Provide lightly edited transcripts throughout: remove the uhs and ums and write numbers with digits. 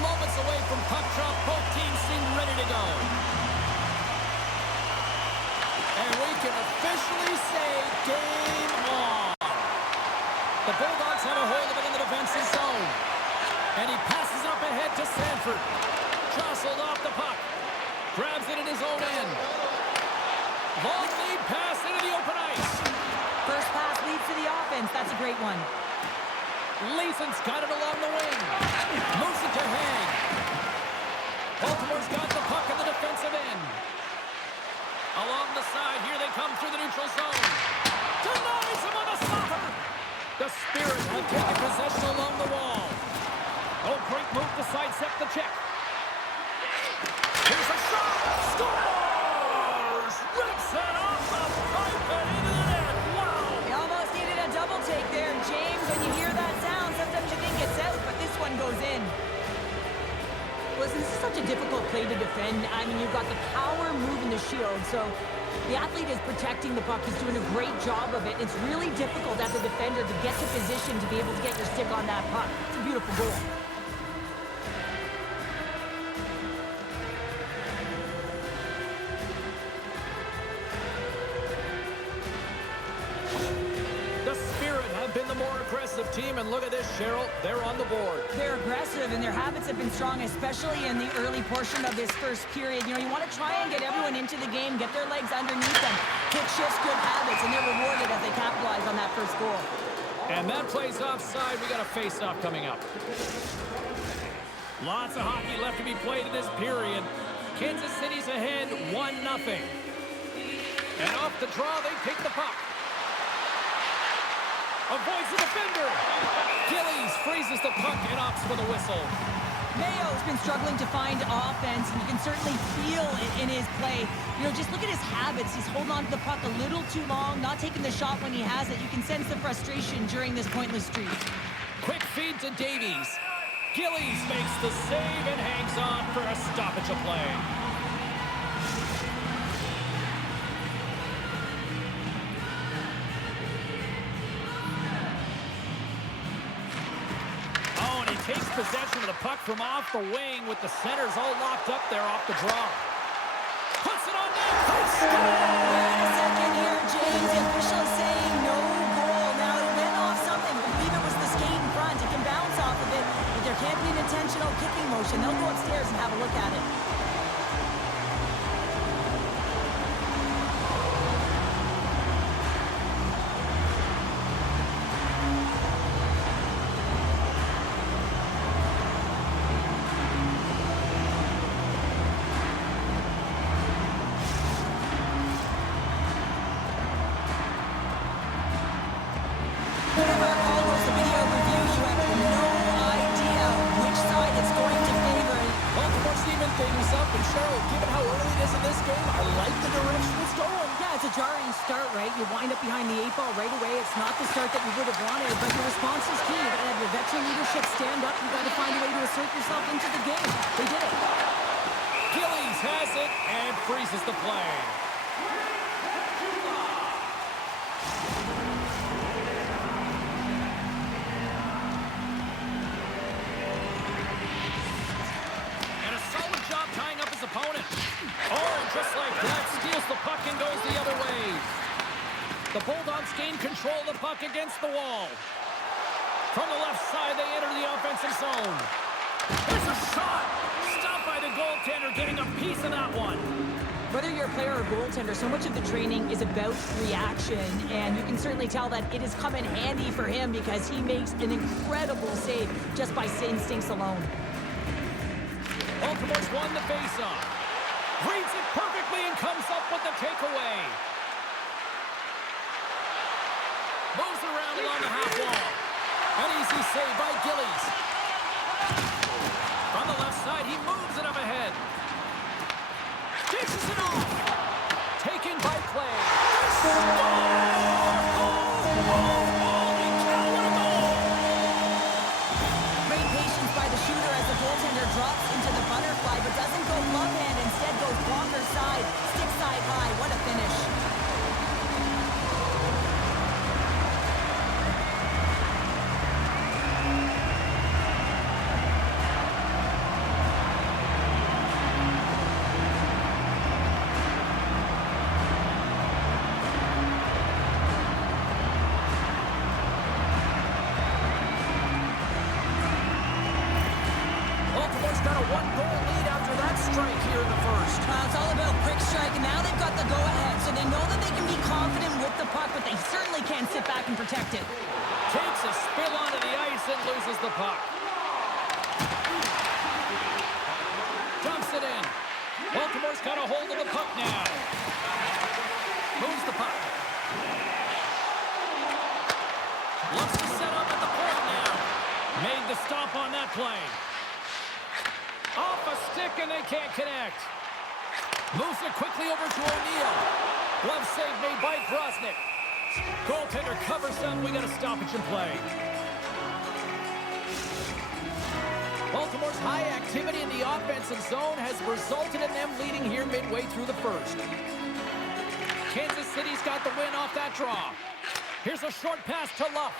moments away from puck drop. Both teams seem ready to go. And we can officially say game on. The Bulldogs have a hold of it in the defensive zone. And he passes up ahead to Sanford. Jostled off the puck. Grabs it in his own end. Long lead pass into the open ice. First pass leads to the offense. That's a great one. Leason's got it along the wing. Moves it to Hang. Baltimore's got the puck in the defensive end. Along the side, here they come through the neutral zone. Denies him on a stopper. The Spirit have taken possession along the wall. Oh, great move to sidestep the check. Here's a shot. Scores! Rips it off the pipe and into the net. Wow! They almost needed a double take there, James. When you hear that sound, sometimes you think it's out, but this one goes in. Listen, this is such a difficult play to defend. I mean, you've got the power moving the shield, so the athlete is protecting the puck. He's doing a great job of it. It's really difficult as a defender to get to position to be able to get your stick on that puck. It's a beautiful goal. Been the more aggressive team, and look at this, Cheryl. They're on the board. They're aggressive, and their habits have been strong, especially in the early portion of this first period. You know, you want to try and get everyone into the game, get their legs underneath them, kick shifts, good habits, and they're rewarded as they capitalize on that first goal. And that play's offside. We got a face-off coming up. Lots of hockey left to be played in this period. Kansas City's ahead 1-0. And off the draw, they pick the puck. Avoids the defender. Gillies freezes the puck and opts for the whistle. Mayo's been struggling to find offense, and you can certainly feel it in his play. You know, just look at his habits. He's holding on to the puck a little too long, not taking the shot when he has it. You can sense the frustration during this pointless streak. Quick feed to Davies. Gillies makes the save and hangs on for a stoppage of play. Takes possession of the puck from off the wing with the centers all locked up there off the draw. Puts it on net. Wait a second here, James. The official is saying no goal. Now it went off something. I believe it was the skate in front. It can bounce off of it, but there can't be an intentional kicking motion. They'll go upstairs and have a look at it. You wind up behind the 8-ball right away. It's not the start that you would have wanted, but your response is key. You've got to have your veteran leadership stand up. You've got to find a way to assert yourself into the game. They did it. Gillies has it and freezes the play. And a solid job tying up his opponent. Oh, just like that, steals the puck and goes the other way. The Bulldogs gain control of the puck against the wall. From the left side, they enter the offensive zone. There's a shot! Stopped by the goaltender, getting a piece of that one. Whether you're a player or goaltender, so much of the training is about reaction, and you can certainly tell that it has come in handy for him because he makes an incredible save just by instincts alone. Baltimore's won the faceoff. Reads it perfectly and comes up with the takeaway. Moves around along the half wall. An easy save by Gillies. From the left side, he moves it up ahead. Dishes it off. Taken by Clay. Great patience by the shooter as the goaltender drops into the butterfly, but doesn't go glove hand. Instead goes blocker side, stick side high. What a finish. the go-ahead, so they know that they can be confident with the puck, but they certainly can't sit back and protect it. Takes a spill onto the ice and loses the puck. Dumps it in. Baltimore's got a hold of the puck now. Moves the puck. Looks to set up at the point now. Made the stop on that play. Off a stick and they can't connect. Moves it quickly over to O'Neill. Glove save made by Grosnick. Goaltender covers them. We got a stoppage in play. Baltimore's high activity in the offensive zone has resulted in them leading here midway through the first. Kansas City's got the win off that draw. Here's a short pass to Luff.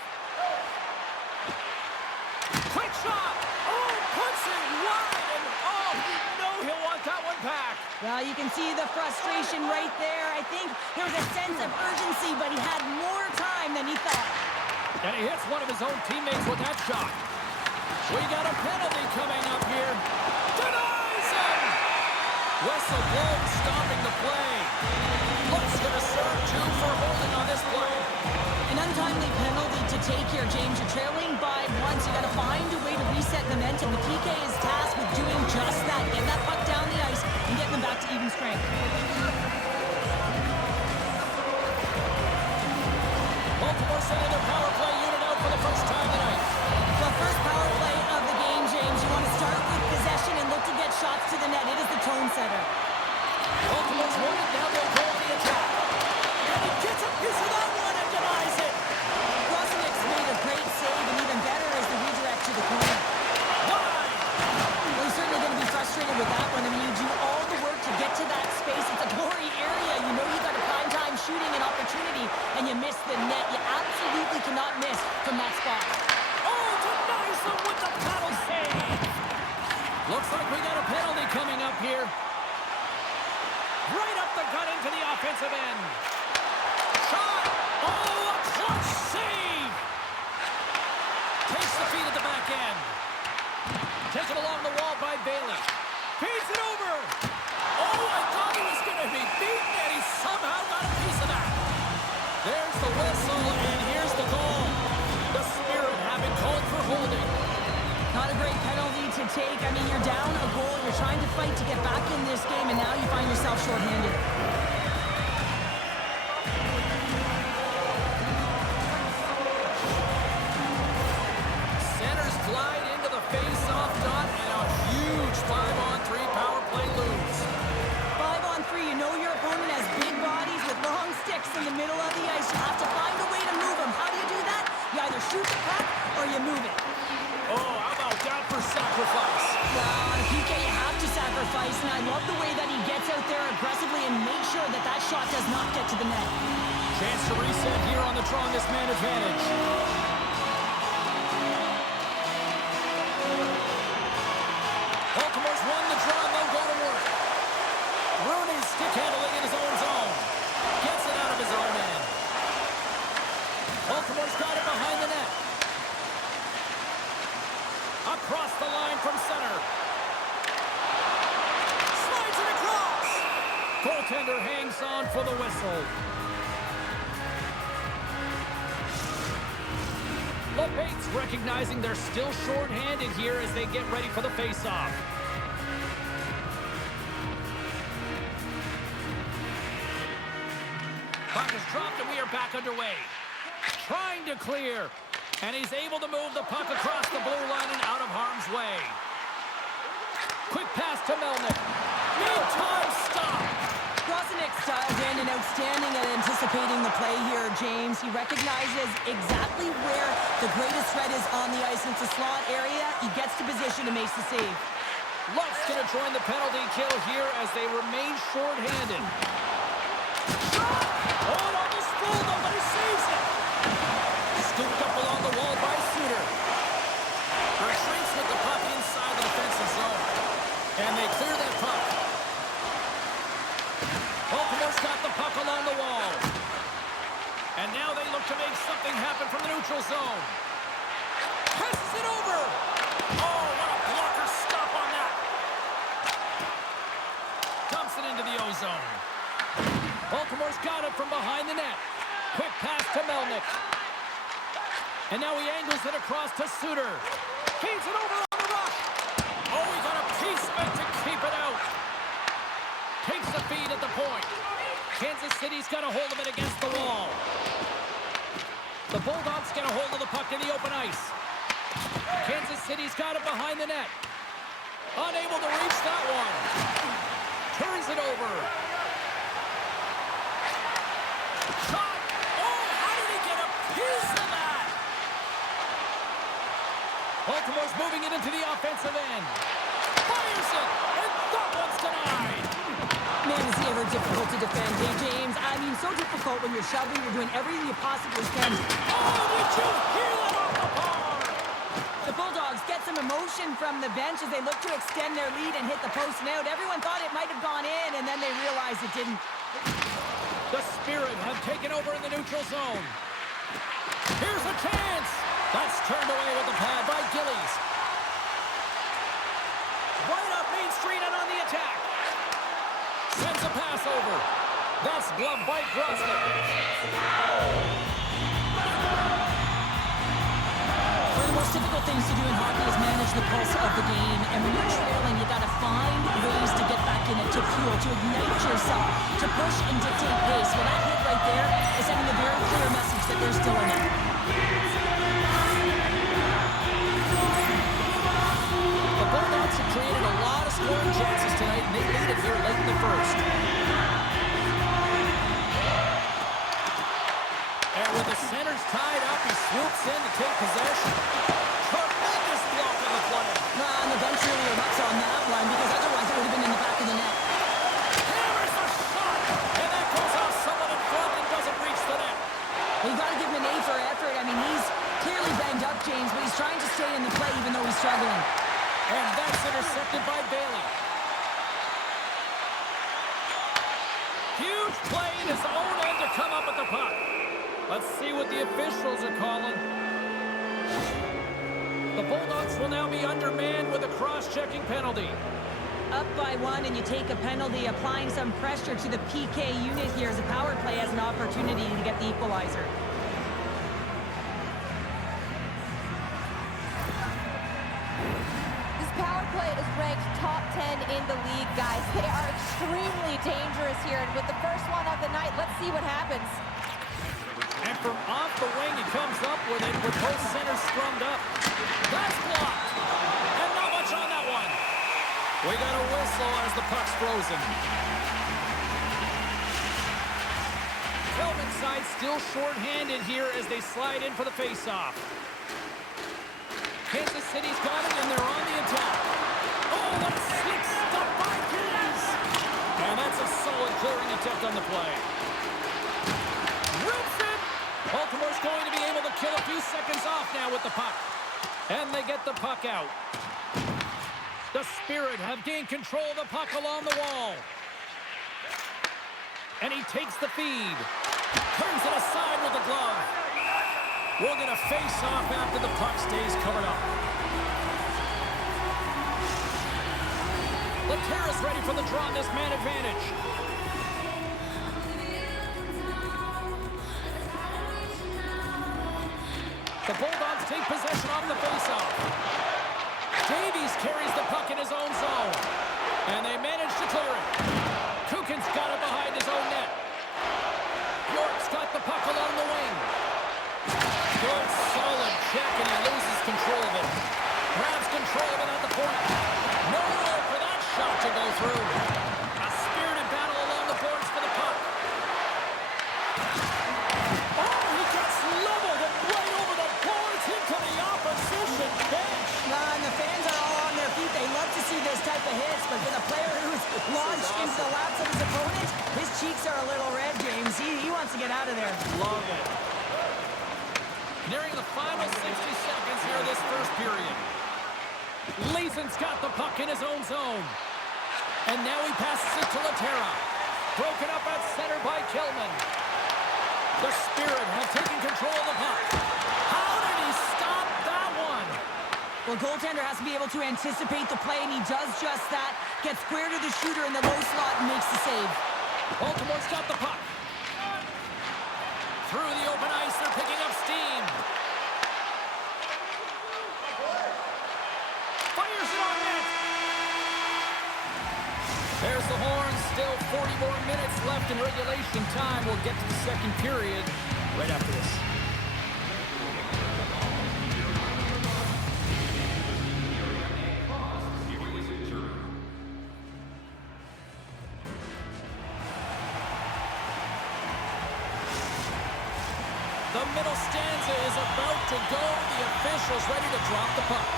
Quick shot! Oh, puts it wide, and oh, you know he'll want that one back. Well, you can see the frustration right there. I think there was a sense of urgency, but he had more time than he thought. And he hits one of his own teammates with that shot. We got a penalty coming up here. Denies him! Whistle blown, stopping the play. Luff's going to serve 2 for holding on this play. An untimely penalty to take here, James. You're trailing by 1, so you got to find a way to reset momentum. The PK is tasked with doing just that. Get that puck down the ice and get them back to even strength. Baltimore sending their power play unit out for the first time tonight. The first power play of the game, James. You want to start with possession and look to get shots to the net. It is the tone setter. Baltimore's won it. Now they'll go on the attack. And he gets a piece of that one and denies it. Grosnick's made a great save, and even better is the redirect to the corner. Wide. Well, he's certainly going to be frustrated with that one. I mean, you do all the work to get to that space. It's a glory area. You know you got a prime time shooting and opportunity, and you miss the net. You absolutely cannot miss from that spot. With the paddle save. Looks like we got a penalty coming up here. Right up the gut into the offensive end. Shot. Oh, a clutch save. Takes the feed at the back end. Taken along the wall by Bailey. Feeds it over. Oh, I thought he was going to be beaten, and he somehow got a piece of that. There's the whistle, and here's the goal. The Spirit having called for holding. Not a great penalty to take. I mean, you're down a goal. You're trying to fight to get back in this game, and now you find yourself shorthanded. Centers glide into the face-off dot, and a huge 5-on-3 power play lose. 5-on-3, you know your opponent has big bodies with long sticks in the middle of the ice. You have to find a way to move them. How do you do that? You either shoot the puck or you move it. Oh, how about that for sacrifice? Well, on a PK, you have to sacrifice, and I love the way that he gets out there aggressively and makes sure that that shot does not get to the net. Chance to reset here on the strongest man advantage. Baltimore's won the draw, and they'll go to work. Rooney stick handling in his own zone. Gets it out of his own end. Baltimore's got it behind the net. Across the line from center. Slides it across. Goaltender hangs on for the whistle. Labate's recognizing they're still short-handed here as they get ready for the face-off. Puck is dropped and we are back underway. Trying to clear. And he's able to move the puck across the blue line and out of harm's way. Quick pass to Melnick. Mid-time stop. Grosnick dialed in and outstanding at anticipating the play here, James. He recognizes exactly where the greatest threat is on the ice. It's a slot area. He gets to position and makes the save. Luff's going to join the penalty kill here as they remain short-handed. Shot! Oh, it almost fooled him, but he saves it. Scooped up along the wall by Suter. Retreats with the puck inside the defensive zone. And they clear that puck. Baltimore's got the puck along the wall. And now they look to make something happen from the neutral zone. Passes it over. Oh, what a blocker stop on that. Dumps it into the O-zone. Baltimore's got it from behind the net. Quick pass to Melnick. And now he angles it across to Suter. Feeds it over on the rush. Oh, he got a piece of it to keep it out. Takes the feed at the point. Kansas City's got a hold of it against the wall. The Bulldogs get a hold of the puck in the open ice. Kansas City's got it behind the net. Unable to reach that one. Turns it over. Shot. Oh, how did he get a piece of that? Baltimore's moving it into the offensive end. Fires it, and that one's denied. Man, is he ever difficult to defend, hey, James? I mean, so difficult when you're shoving, you're doing everything you possibly can. Oh, did you hear that off the bar? The Bulldogs get some emotion from the bench as they look to extend their lead and hit the post and out. Everyone thought it might have gone in, and then they realized it didn't. The Spirit have taken over in the neutral zone. Here's a chance. That's turned away with the pad by Gillies. Right up Main Street and on the attack. Sends a pass over. That's gloved by Grosnick. One of the most difficult things to do in hockey is manage the pulse of the game. And when you're trailing, you got to find ways to get back in it, to fuel, to ignite yourself, to push and dictate pace. Well, that hit right there is sending a very clear message that they're still in it. The Bulldogs have created a lot of scoring chances tonight, and they lead it here late in the first. And with the centers tied up, he swoops in to take possession. Tremendous block on the play. And the bench really are nuts on that one, because otherwise it would have been in the back of the net. Hammers a shot, and that goes off someone in front and doesn't reach the net. Well, you got to give him an A for effort. I mean, he's clearly banged up, James, but he's trying to stay in the play even though he's struggling. And that's intercepted by Bailey. Huge play in his own end to come up with the puck. Let's see what the officials are calling. The Bulldogs will now be undermanned with a cross-checking penalty. Up by one, and you take a penalty, applying some pressure to the PK unit here as the power play has an opportunity to get the equalizer. Power play is ranked top 10 in the league, guys. They are extremely dangerous here, and with the first one of the night, let's see what happens. And from off the wing, he comes up with it with both centers strummed up. That's blocked. And not much on that one. We got a whistle as the puck's frozen. Kelvin's side still short-handed here as they slide in for the face-off. Kansas City's got it, and they're on the attack. Oh, that's slick stuff by Gillies. And that's a solid clearing attempt on the play. Rips it. Baltimore's going to be able to kill a few seconds off now with the puck. And they get the puck out. The Spirit have gained control of the puck along the wall. And he takes the feed. Turns it aside with the glove. We'll get a face-off after the puck stays covered up. Lehtera's ready for the draw on this man advantage. The Bulldogs take possession off the face-off. Davies carries the puck in his own zone. And they manage to clear it. Kukin's got it behind his own net. Bjork's got the puck along the wing. Good, solid check, and he loses control of it. Grabs control of it at the point. No way for that shot to go through. A spirited battle along the boards for the puck. Oh, he gets leveled and right over the boards into the opposition bench. And the fans are all on their feet. They love to see this type of hits, but for the player who's launched into the laps of his opponent, his cheeks are a little red, James. He wants to get out of there. Love it. Nearing the final 60 seconds here of this first period. Leason's got the puck in his own zone. And now he passes it to Lehtera. Broken up at center by Kilman. The Spirit have taken control of the puck. How did he stop that one? Well, goaltender has to be able to anticipate the play, and he does just that. Gets square to the shooter in the low slot and makes the save. Baltimore's got the puck. Through the open ice, they're picking up steam. Fires it on net. There's the horn. Still 40 more minutes left in regulation time. We'll get to the second period right after this. The middle stanza is about to go. The officials ready to drop the puck.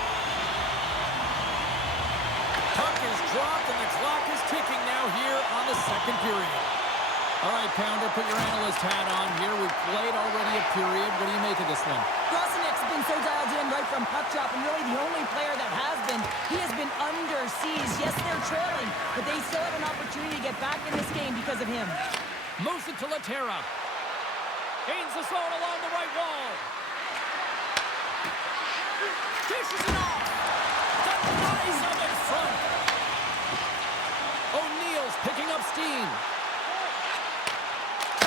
Puck is dropped and the clock is ticking now here on the second period. All right, Pounder, put your analyst hat on here. We've played already a period. What do you make of this one? Grossenek's been so dialed in right from puck drop, and really the only player that has been. He has been under siege. Yes, they're trailing, but they still have an opportunity to get back in this game because of him. Moves it to Lehtera. Gains the zone along the right wall. Dishes it off. Denies him in front. O'Neill's picking up steam.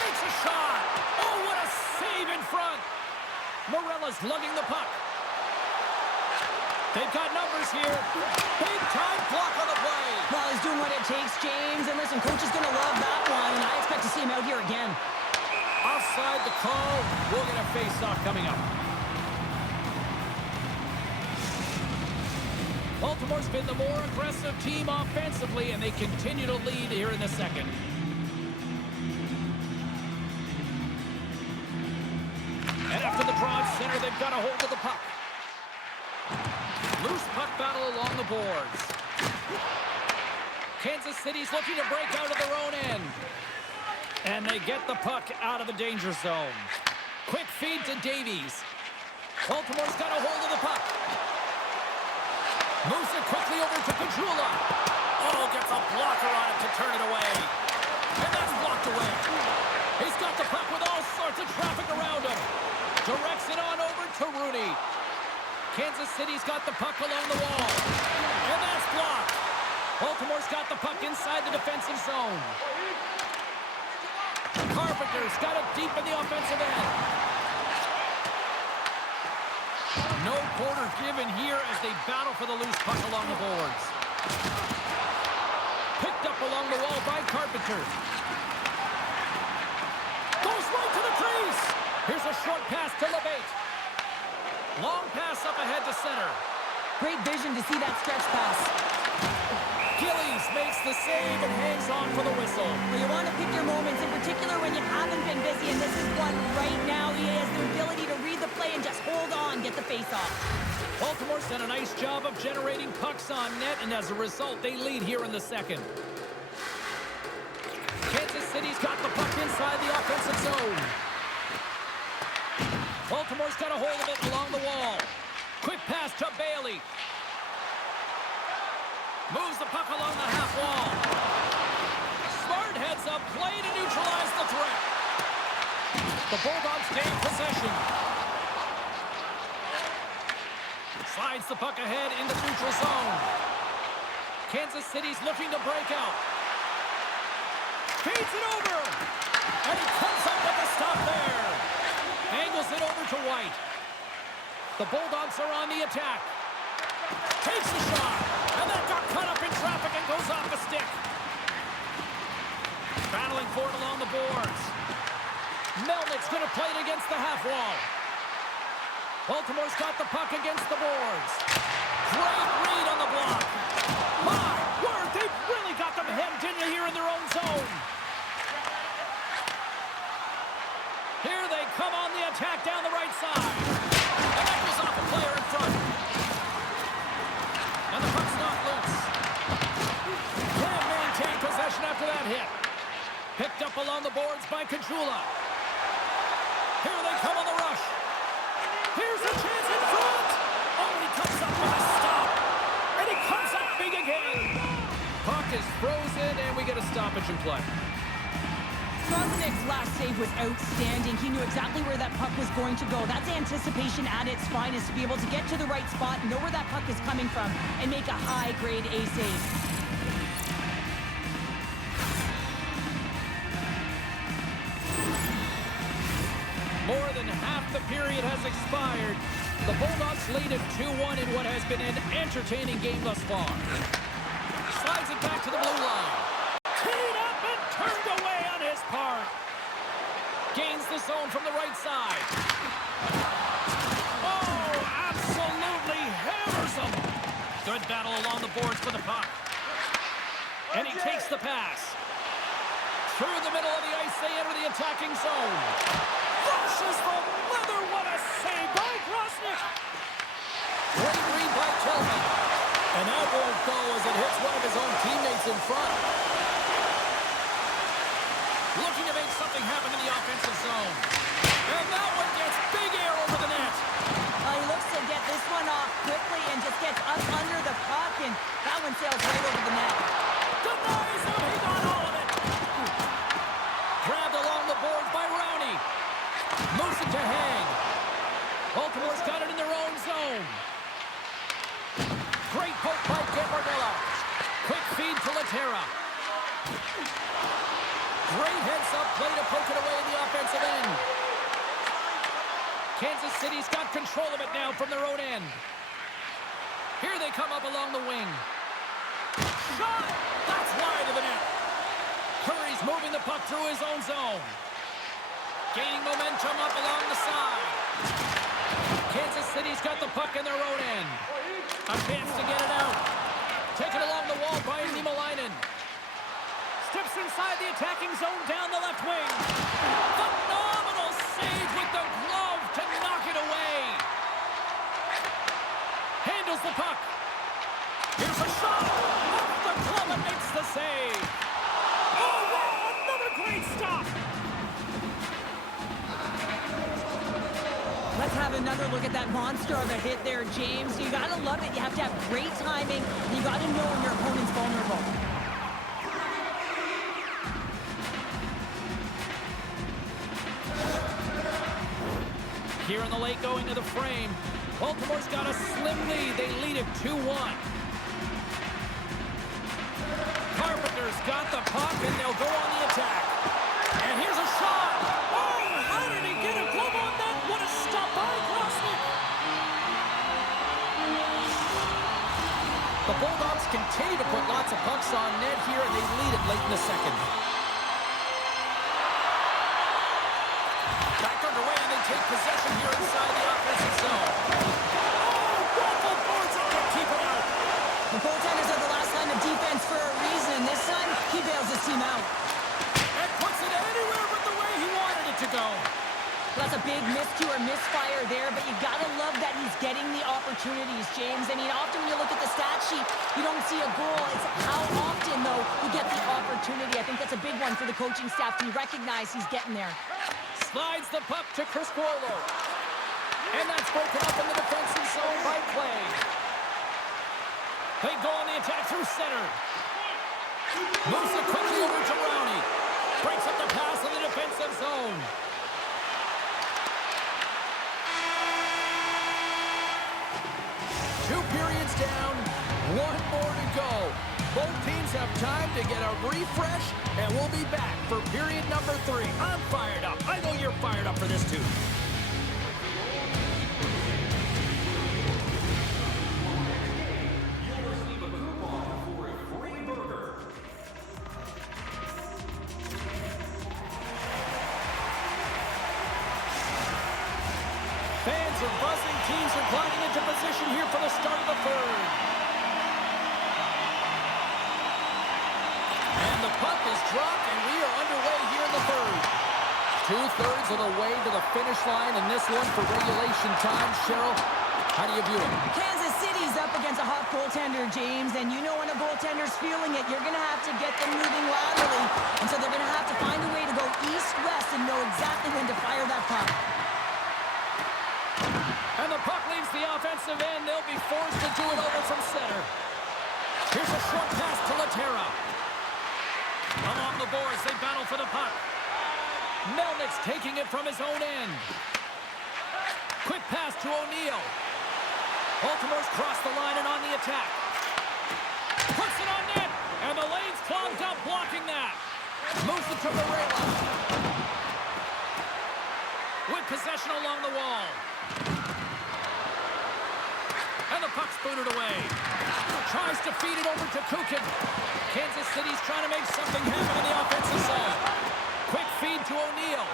Takes a shot. Oh, what a save in front. Merela's lugging the puck. They've got numbers here. Big time block on the play. Well, he's doing what it takes, James. And listen, coach is going to love that one. And I expect to see him out here again. Offside the call. We'll get a face-off coming up. Baltimore's been the more aggressive team offensively, and they continue to lead here in the second. And after the draw at center, they've got a hold of the puck. Loose puck battle along the boards. Kansas City's looking to break out of their own end. And they get the puck out of the danger zone. Quick feed to Davies. Baltimore's got a hold of the puck. Moves it quickly over to Juha. Oh, gets a blocker on it to turn it away. And that's blocked away. He's got the puck with all sorts of traffic around him. Directs it on over to Rooney. Kansas City's got the puck along the wall. And that's blocked. Baltimore's got the puck inside the defensive zone. Carpenter's got it deep in the offensive end. No quarter given here as they battle for the loose puck along the boards. Picked up along the wall by Carpenter. Goes right to the crease. Here's a short pass to Labate. Long pass up ahead to center. Great vision to see that stretch pass. Gillies makes the save and hangs on for the whistle. Well, you want to pick your moments, in particular when you haven't been busy, and this is one right now. He has the ability to read the play and just hold on, get the face-off. Baltimore's done a nice job of generating pucks on net, and as a result, they lead here in the second. Kansas City's got the puck inside the offensive zone. Baltimore's got a hold of it along the wall. Quick pass to Bailey. Moves the puck along the half wall. Smart heads up, play to neutralize the threat. The Bulldogs gain possession. Slides the puck ahead in the neutral zone. Kansas City's looking to break out. Feeds it over. And he comes up with a stop there. Angles it over to White. The Bulldogs are on the attack. Takes the shot. And that got cut up in traffic and goes off the stick. Battling for it along the boards. Melnick's going to play it against the half wall. Baltimore's got the puck against the boards. Great read on the block. My word, they've really got them hemmed in here in their own zone. Here they come on the attack down the right side. And that goes off a player in front. And the puck's not loose. Can't maintain possession after that hit. Picked up along the boards by Kajula. Here they come on the rush. Here's a chance in front. Oh, and he comes up with a stop. And he comes up big again. Puck is frozen, and we get a stoppage in play. Grossenek's last save was outstanding. He knew exactly where that puck was going to go. That's anticipation at its finest, to be able to get to the right spot, know where that puck is coming from, and make a high-grade A save. half the period has expired. The Bulldogs lead at 2-1 in what has been an entertaining game thus far. Slides it back to the blue line. Teed up and turned away on his part. Gains the zone from the right side. Oh, absolutely hammers him. Good battle along the boards for the puck. And he takes the pass. Through the middle of the ice, they enter the attacking zone. Flushes from leather. What a save by Grosnick. Great read by Tillman. And that won't go as it hits one of his own teammates in front. Looking to make something happen in the offensive zone. And that one gets big air over the net. He looks to get this one off quickly and just gets up under the puck, and that one sails right over the net. Denies him. He got all of it. Grabbed along the boards by Rooney. Moves it to hang. Baltimore's got it in their own zone. Great poke by Gamberdella. Quick feed to Lehtera. Great heads-up play to poke it away in the offensive end. Kansas City's got control of it now from their own end. Here they come up along the wing. Shot! That's wide of the net. Curry's moving the puck through his own zone. Gaining momentum up along the side. Kansas City's got the puck in their own end. A chance to get it out. Taken along the wall by Niemelainen. Steps inside the attacking zone down the left wing. Phenomenal save with the glove to knock it away. Handles the puck. Here's a shot. Off the glove and makes the save. Oh, wow, another great stop. Let's have another look at that monster of a hit there, James. You got to love it. You have to have great timing. You got to know when your opponent's vulnerable. Here in the late going to the frame. Baltimore's got a slim lead. They lead it 2-1. Carpenter's got the puck, and they'll go on the attack. And here's a shot. Oh, how did he get a glove on that? What a stop by Grosnick. The Bulldogs continue to put lots of pucks on net here, and they lead it late in the second. Back underway, and they take possession here inside the offensive zone. Oh, waffle boards it, can't keep it out. The goaltenders are the last line of defense for a reason. This time, he bails his team out. And puts it anywhere but the way he wanted it to go. That's a big miscue or misfire there, but you gotta love that he's getting the opportunities, James. I mean, often when you look at the stat sheet, you don't see a goal. It's how often, though, you get the opportunity. I think that's a big one for the coaching staff to recognize he's getting there. Slides the puck to CrisCuolo. And that's broken up in the defensive zone by Clay. They go on the attack through center. Moves it quickly over to Rooney. Breaks up the pass in the defensive zone. Two periods down, one more to go. Both teams have time to get a refresh, and we'll be back for period number 3. I'm fired up. I know you're fired up for this too. Fans are buzzing. Teams are gliding into position here for the start of the third. And the puck is dropped, and we are underway here in the third. 2/3 of the way to the finish line in this one for regulation time. Cheryl, how do you view it? Kansas City's up against a hot goaltender, James, and you know when a goaltender's feeling it, you're going to have to get them moving laterally, and so they're going to have to find a way to go east-west and know exactly when to fire that puck. And the puck leaves the offensive end. They'll be forced to do it over from center. Here's a short pass to Lehtera. Along the boards, they battle for the puck. Melnick's taking it from his own end. Quick pass to O'Neill. Baltimore's crossed the line and on the attack. Puts it on net, and the lane's clogged up blocking that. Moves it to Merela. With possession. possession along the wall. And the puck's booted away. Tries to feed it over to Kukin. Kansas City's trying to make something happen on the offensive side. Quick feed to O'Neill.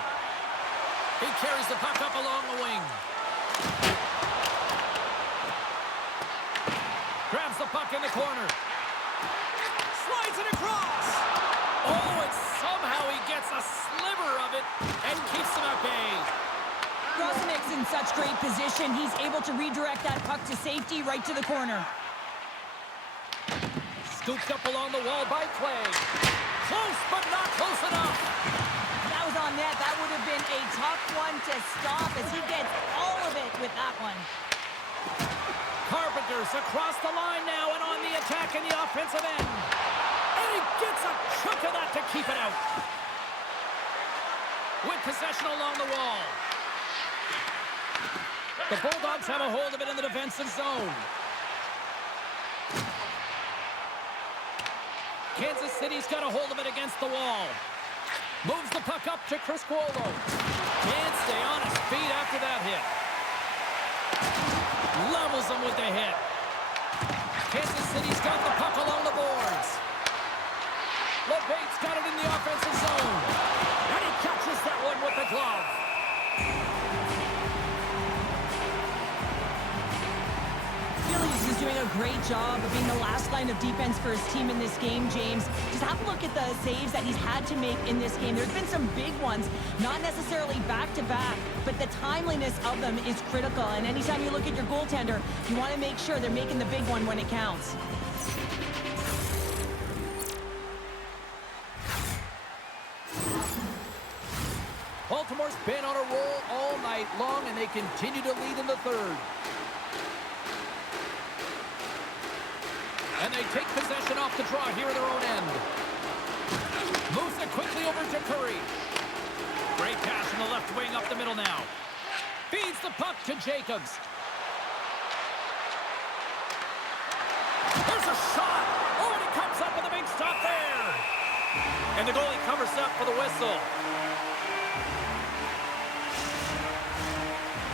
He carries the puck up along the wing. Grabs the puck in the corner. Slides it across. Oh, and somehow he gets a sliver of it and keeps him at bay. Grosenick's in such great position. He's able to redirect that puck to safety right to the corner. Scooped up along the wall by Clay. Close, but not close enough. That was on net. That would have been a tough one to stop as he gets all of it with that one. Carpenter's across the line now and on the attack in the offensive end. And he gets a chunk of that to keep it out. With possession along the wall. The Bulldogs have a hold of it in the defensive zone. Kansas City's got a hold of it against the wall. Moves the puck up to CrisCuolo. Can't stay on his feet after that hit. Levels him with the hit. Kansas City's got the puck along the boards. Labate's got it in the offensive zone. And he catches that one with the glove. Phillies is doing a great job of being the last line of defense for his team in this game, James. Just have a look at the saves that he's had to make in this game. There's been some big ones, not necessarily back-to-back, but the timeliness of them is critical. And anytime you look at your goaltender, you want to make sure they're making the big one when it counts. Baltimore's been on a roll all night long, and they continue to lead in the third. And they take possession off the draw here at their own end. Moves it quickly over to Curry. Great pass from the left wing up the middle now. Feeds the puck to Jacobs. There's a shot. Oh, and he comes up with a big stop there. And the goalie covers up for the whistle.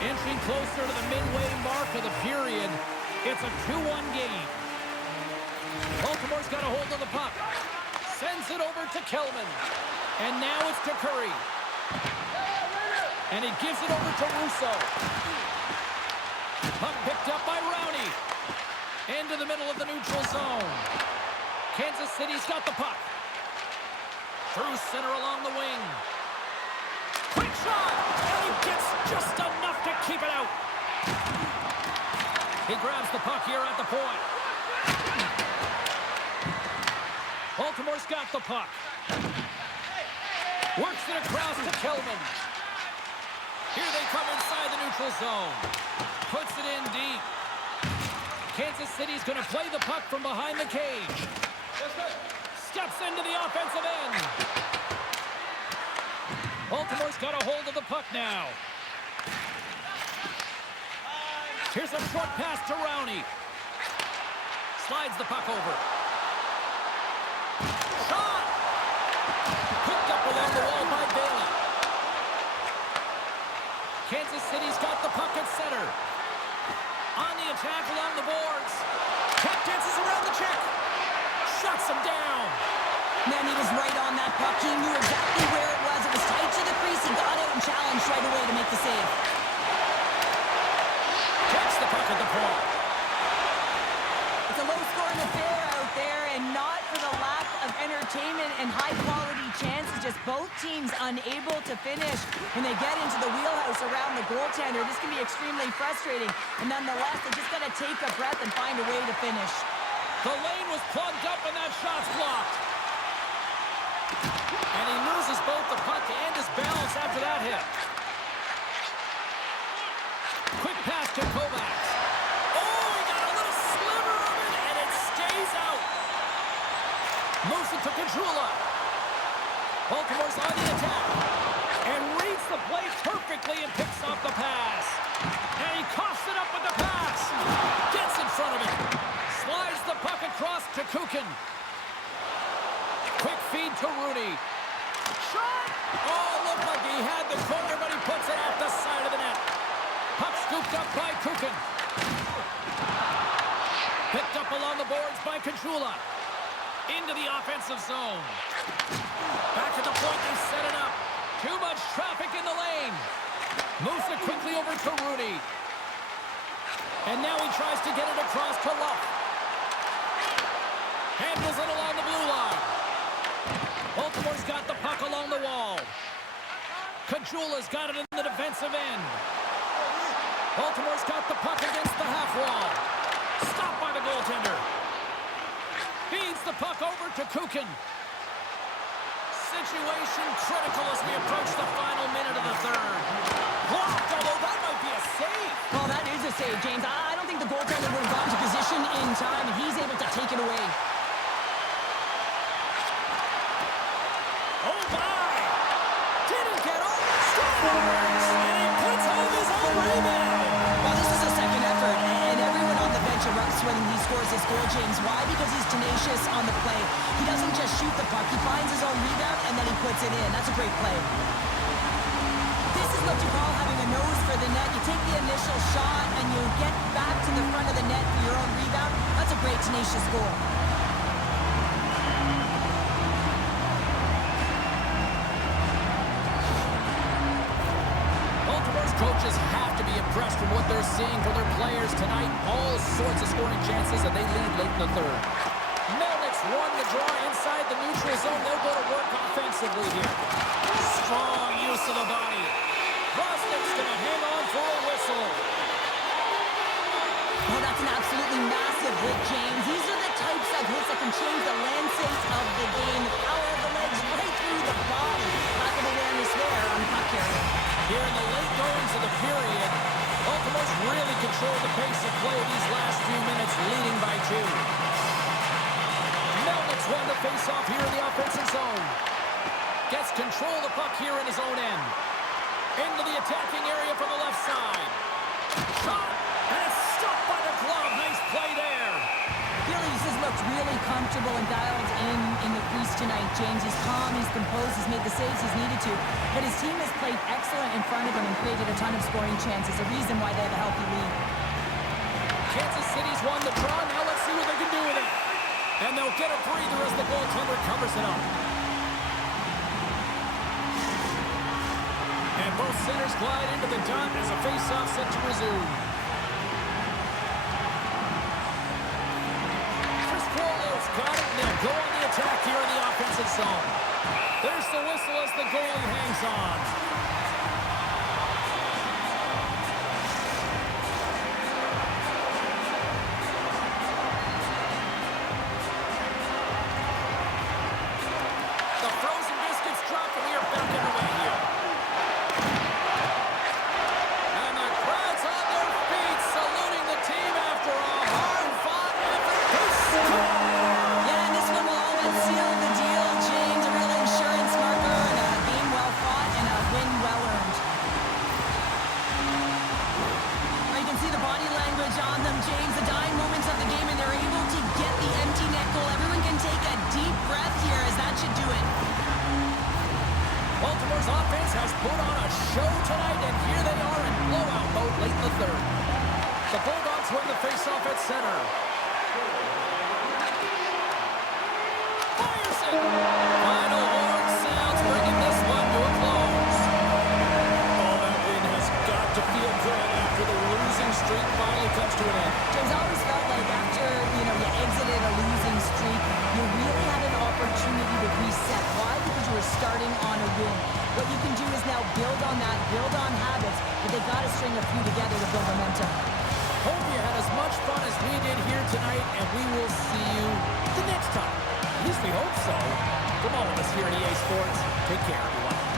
Inching closer to the midway mark of the period. It's a 2-1 game. Baltimore's got a hold of the puck. Sends it over to Kelman. And now it's to Curry. And he gives it over to Russo. Puck picked up by Rooney. Into the middle of the neutral zone. Kansas City's got the puck. Through center along the wing. Quick shot! And he gets just enough to keep it out. He grabs the puck here at the point. Baltimore's got the puck. Works it across to Kelman. Here they come inside the neutral zone. Puts it in deep. Kansas City's going to play the puck from behind the cage. Steps into the offensive end. Baltimore's got a hold of the puck now. Here's a short pass to Rooney. Slides the puck over. Shot! Picked up along the wall by Bailey. Kansas City's got the puck at center. On the attack along the boards. Tap dances around the check. Shuts him down. Man, he was right on that puck. He knew exactly where it was. It was tight to the crease. He got out and challenged right away to make the save. Takes the puck at the point. It's a low-scoring affair out there, and not for the lack of entertainment and high-quality chances. Just both teams unable to finish when they get into the wheelhouse around the goaltender. This can be extremely frustrating, and nonetheless, they just got to take a breath and find a way to finish. The lane was plugged up, and that shot's blocked. And he loses both the puck and his balance after that hit. Quick pass to Kovacs. Oh, he got a little sliver of it, and it stays out. Moves it to Juha. Baltimore's on the attack. And reads the play perfectly and picks off the pass. And he coughs it up with the pass. Gets in front of it. Slides the puck across to Kukin. Quick feed to Rooney. Shot! Oh, looked like he had the corner, but he puts it off the side of the net. Puck scooped up by Kukin. Picked up along the boards by CrisCuolo. Into the offensive zone. Back at the point, they set it up. Too much traffic in the lane. Moves it quickly over to Rooney. And now he tries to get it across to Luff. Handles it along the blue line. Baltimore's got the puck along the wall. CrisCuolo's got it in the defensive end. Baltimore's got the puck against the half wall. Stopped by the goaltender. Feeds the puck over to Kukin. Situation critical as we approach the final minute of the third. Blocked, although that might be a save. Well, that is a save, James. I don't think the goaltender would have gotten to position in time, and he's able to take it away. Oh, my! Didn't get off! Scores! And he puts home his own rebound! Well, this is a second effort, and everyone on the bench erupts when he scores his goal, James. Why? Because he's tenacious on the play. He doesn't just shoot the puck. He finds his own rebound, and then he puts it in. That's a great play. This is what you call having a nose for the net. You take the initial shot, and you get back to the front of the net for your own rebound. That's a great, tenacious goal. Baltimore's coaches have to be impressed with what they're seeing for their players tonight. All sorts of scoring chances, and they lead late in the third. Melnick's won the draw inside the neutral zone. They'll go to work offensively here. Strong use of the body. Rosnick's going to hang on for a whistle. Oh, that's an absolutely massive hit, James. These are the types of hits that can change the landscape of the game. The power of the legs right through the body. Lack of awareness there on puck carrier. Here in the late goings of the period, Baltimore's really controlled the pace of play these last few minutes, leading by 2. Melnick's won the face-off here in the offensive zone. Gets control of the puck here in his own end. Into the attacking area from the left side. Shot! And it's stopped by the glove. Nice play there. Gillies has looked really comfortable and dialed in the crease tonight, James. He's calm, he's composed, he's made the saves he's needed to. But his team has played excellent in front of him and created a ton of scoring chances. A reason why they have a healthy lead. Kansas City's won the draw. Now let's see what they can do with it. And they'll get a breather as the goaltender covers it up. And both centers glide into the dot as a face-off set to resume. CrisCuolo's got it. They'll go on the attack here in the offensive zone. There's the whistle as the goalie hangs on. The frozen biscuits drop, and we are back underway here. And the crowd's on their feet, saluting the team after a hard-fought effort. They score! Yeah, and this one will all but seal the deal, James. A real insurance marker and a game well fought and a win well earned. You can see the body language on them, James. The dying moments of the game, and they're able to get the empty net goal. Everyone can take a deep breath here, as that should do it. Baltimore's offense has put on a show tonight, and here they are in blowout mode late in the third. The Bulldogs win the faceoff at center. Fires it! Final horn sounds, bringing this one to a close. Oh, that win has got to feel good after the losing streak finally comes to an end. James, I always felt like after, you exited a losing streak, you really had an opportunity to reset. Why? Because you were starting on a win. What you can do is now build on that, build on habits, but they got to string a few together to build momentum. Hope you had as much fun as we did here tonight, and we will see you the next time. At least we hope so. From all of us here at EA Sports, take care, everyone.